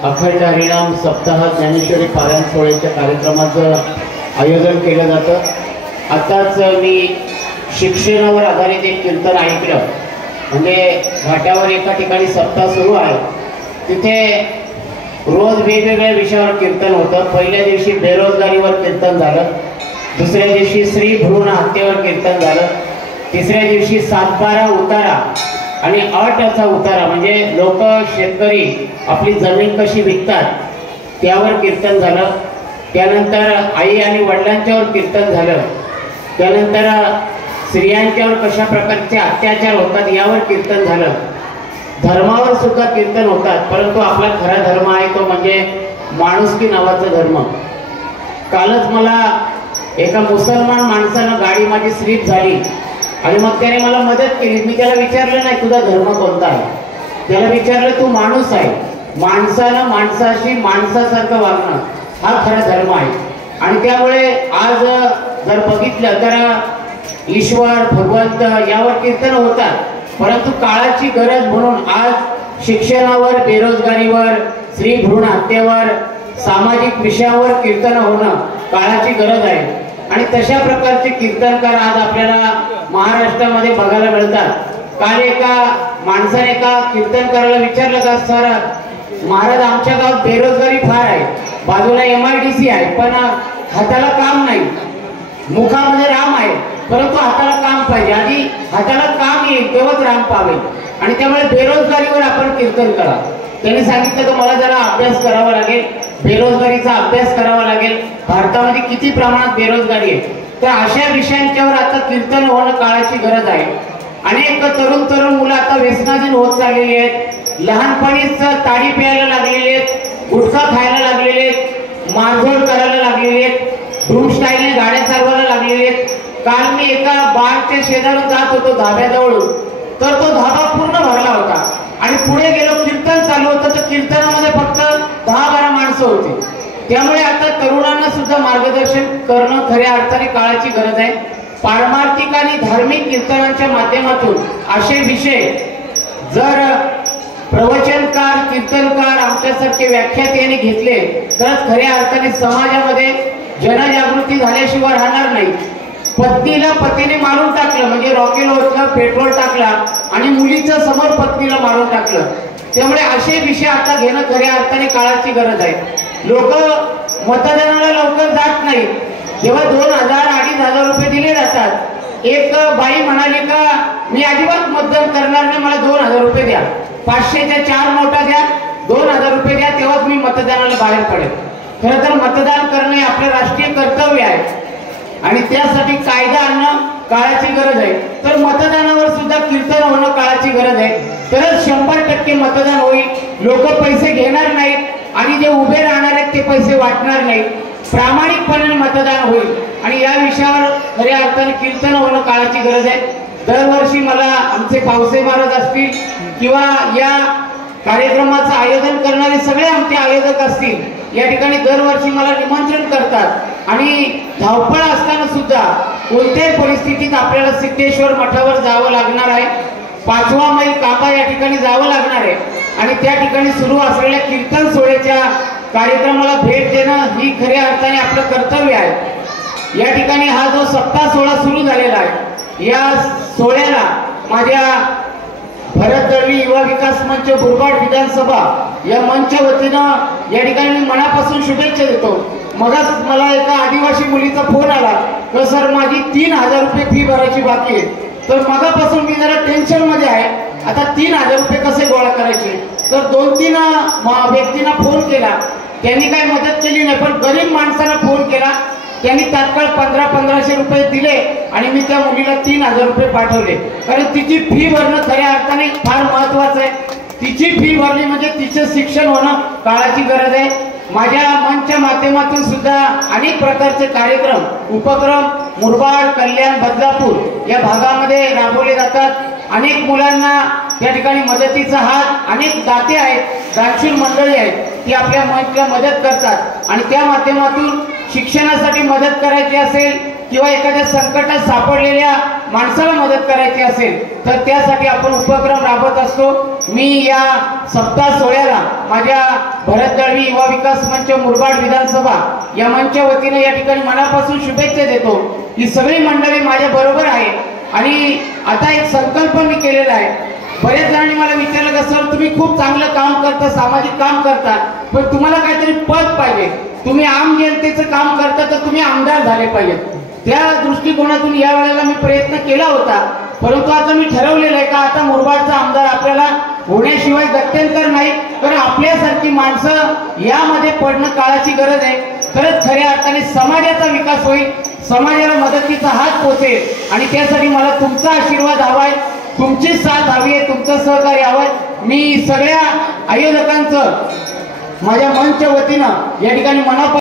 अखंड हरिनाम सप्ताह ज्ञानेश्वरी पारायण सोहळ्याच्या कार्यक्रमाचं आयोजन केलं जातं। आताच मी शिक्षणावर आधारित एक कीर्तन ऐकलं। म्हणजे घाटावर एका ठिकाणी सप्ताह सुरू आहे, तिथे रोज वेगवेगळ्या विषयावर कीर्तन होतं। पहिल्या दिवशी बेरोजगारीवर कीर्तन झालं, दुसऱ्या दिवशी स्त्री भ्रूण हत्येवर कीर्तन झालं, तिसऱ्या दिवशी सातबारा उतारा आणि 8चा उतारा म्हणजे लोक शेतकरी आपली जमीन कशी विकतात त्यावर कीर्तन झालं। त्यानंतर आई आणि वडिलांच्यावर कीर्तन झालं। त्यानंतर स्त्रियांच्यावर कशा प्रकारचे अत्याचार होतात यावर कीर्तन झालं। धर्मावर सुद्धा कीर्तन होतात, परंतु आपला खरा धर्म आहे तो म्हणजे माणुसकी नावाचा धर्म। कालच मला एका मुसलमान माणसानं गाडी माझी स्लिप झाली आणि मग त्याने मला मदत केली। मी त्याला विचारलं नाही तुझा धर्म कोणता आहे, त्याला विचारलं तू माणूस आहे, माणसानं माणसाशी माणसासारखं वागणं हा खरा धर्म आहे। आणि त्यामुळे आज जर बघितलं तर ईश्वर भगवंत यावर कीर्तन होतात, परंतु काळाची गरज म्हणून आज शिक्षणावर, बेरोजगारीवर, स्त्री भ्रूण हत्येवर, सामाजिक विषयावर कीर्तन होणं काळाची गरज आहे। आणि तशा प्रकारचे कीर्तनकार आज आपल्याला महाराष्ट्रामध्ये बघायला मिळतात। काल एका माणसाने एका कीर्तनकाराला विचारलं का सर महाराज आमच्या गावात बेरोजगारी फार आहे, बाजूला MIDC आहे पण हाताला काम नाही, मुखामध्ये राम आहे परंतु हाताला काम पाहिजे, आधी हाताला काम येईल तेव्हाच राम पावेल आणि त्यामुळे बेरोजगारीवर आपण कीर्तन करा। त्यांनी सांगितलं की मला जरा अभ्यास करावा लागेल, बेरोजगारीचा अभ्यास करावा लागेल, भारतामध्ये किती प्रमाणात बेरोजगारी आहे, तर अशा विषयांच्यावर आता कीर्तन होणं काळाची गरज आहे। अनेक तरुण मुलं आता व्यसनाधीन होत चाललेली आहेत, लहानपणीच ताडी प्यायला लागलेली आहेत, गुटखा खायला लागलेले आहेत, मारझोड करायला लागलेले आहेत, ड्रूम स्टाईलने गाड्या चालवायला लागलेले आहेत। काल मी एका बारच्या शेजारून जात होतो धाब्याजवळून, तर तो धाबा पूर्ण भरला होता आणि पुढे गेलो कीर्तन चालू होतं, तर कीर्तनामध्ये फक्त 10-12 माणसं होती। त्यामुळे आता तरुणांना सुद्धा मार्गदर्शन करणं खऱ्या अर्थाने काळाची गरज आहे। पारमार्थिक आणि धार्मिक कीर्तनांच्या माध्यमातून असे विषय जर प्रवचनकार, कीर्तनकार आमच्यासारखे व्याख्याते यांनी घेतले तरच खऱ्या अर्थाने समाजामध्ये जनजागृती झाल्याशिवाय राहणार नाही। पत्नीला पतीने मारून टाकलं म्हणजे रॉकेल ओतलं, पेट्रोल टाकला आणि मुलीचं समोर पत्नीला मारून टाकलं, त्यामुळे असे विषय आता घेणं खऱ्या अर्थाने काळाची गरज आहे। लोक मतदानाला लवकर जात नाही, जेव्हा 2000-2500 रुपये दिले जातात, एक बाई म्हणाली का मी अजिबात मतदान करणार नाही, मला 2000 रुपये द्या, 500च्या 4 नोटा द्या, 2000 रुपये द्या, तेव्हाच मी मतदानाला बाहेर पडेल। खरं तर मतदान करणे हे आपलं राष्ट्रीय कर्तव्य आहे आणि त्यासाठी कायदा आणणं काळाची गरज आहे। तर मतदानावर सुद्धा कीर्तन होणं काळाची गरज आहे, तरच 100% मतदान होईल। लोक पैसे घेणार नाहीत आणि जे उभे राहणार आहेत ते पैसे वाटणार नाहीत, प्रामाणिकपणे मतदान होईल आणि या विषयावर खऱ्या अर्थाने कीर्तन होणं काळाची गरज आहे। दरवर्षी मला आमचे पावसे महाराज असतील किंवा या कार्यक्रमाचं आयोजन करणारे सगळे आमचे आयोजक असतील या ठिकाणी दरवर्षी मला निमंत्रण करतात आणि धावपळ असताना सुद्धा कोणत्याही परिस्थितीत आपल्याला सिद्धेश्वर मठावर जावं लागणार आहे, 5वा मैल काबा या ठिकाणी जावं लागणार आहे आणि त्या ठिकाणी सुरू असलेल्या कीर्तन सोहळ्याच्या कार्यक्रमाला भेट देणं ही खऱ्या अर्थाने आपलं कर्तव्य आहे। या ठिकाणी हा जो सप्ताह सोहळा सुरू झालेला आहे, या सोहळ्याला माझ्या भरत दळवी युवा विकास मंच बुरबाड विधानसभा या मंचच्या वतीनं या ठिकाणी मी मनापासून शुभेच्छा देतो। मगच मला एका आदिवासी मुलीचा फोन आला तर सर माझी 3000 रुपये फी भरायची बाकी आहे, तर मगापासून मी जरा टेन्शन मध्ये आहे, आता 3000 रुपये कसे गोळा करायचे। तर 2-3 व्यक्तींना फोन केला, त्यांनी काही मदत केली नाही, पण गरीब माणसाला फोन केला, त्यांनी तात्काळ 1500 रुपये दिले आणि मी त्या मुलीला 3000 रुपये पाठवले, कारण तिची फी भरणं खऱ्या अर्थाने फार महत्वाचं आहे। तिची फी भरली म्हणजे तिचं शिक्षण होणं काळाची गरज आहे। माझ्या मंचच्या माध्यमातून सुद्धा अनेक प्रकारचे कार्यक्रम, उपक्रम मुरबाड, कल्याण, बदलापूर या भागामध्ये राबवले जातात। अनेक मुलांना या ठिकाणी मदतीचा हात, अनेक दाते आहेत, दानशूर मंडळी आहेत, ती आपल्या मंचला मदत करतात आणि त्या माध्यमातून शिक्षणासाठी मदत करायची असेल किंवा एखाद्या संकटात सापडलेल्या माणसाला मदत करायची असेल तर त्यासाठी आपण उपक्रम राबवत असतो। मी या सप्ताह सोहळ्याला माझ्या भरत दळवी युवा विकास मंच मुरबाड विधानसभा या मंचच्या वतीने या ठिकाणी मनापासून शुभेच्छा देतो। ही सगळी मंडळी माझ्या बरोबर आहे आणि आता एक संकल्प मी केलेला आहे। बरेच जणांनी मला विचारलं का सर तुम्ही खूप चांगलं काम करता, सामाजिक काम करता, पण तुम्हाला काहीतरी पद पाहिजे, तुम्ही आम जनतेचं काम करता तर तुम्ही आमदार झाले पाहिजेत। त्या दृष्टिकोनातून या वेळेला मी प्रयत्न केला होता, परंतु आता मी ठरवलेलं आहे का आता मुरबाडचा आमदार आपल्याला होण्याशिवाय गत्यंतर नाही, कारण आपल्यासारखी माणसं यामध्ये पडणं काळाची गरज आहे। खरंच खऱ्या अर्थाने समाजाचा विकास होईल, समाजाला मदतीचा हात पोचेल आणि त्यासाठी मला तुमचा आशीर्वाद हवाय, तुमची साथ हवी आहे, तुमचं सहकार्य हवंय। मी सगळ्या आयोजकांचं माझ्या मंचच्या वतीनं या ठिकाणी मनापासून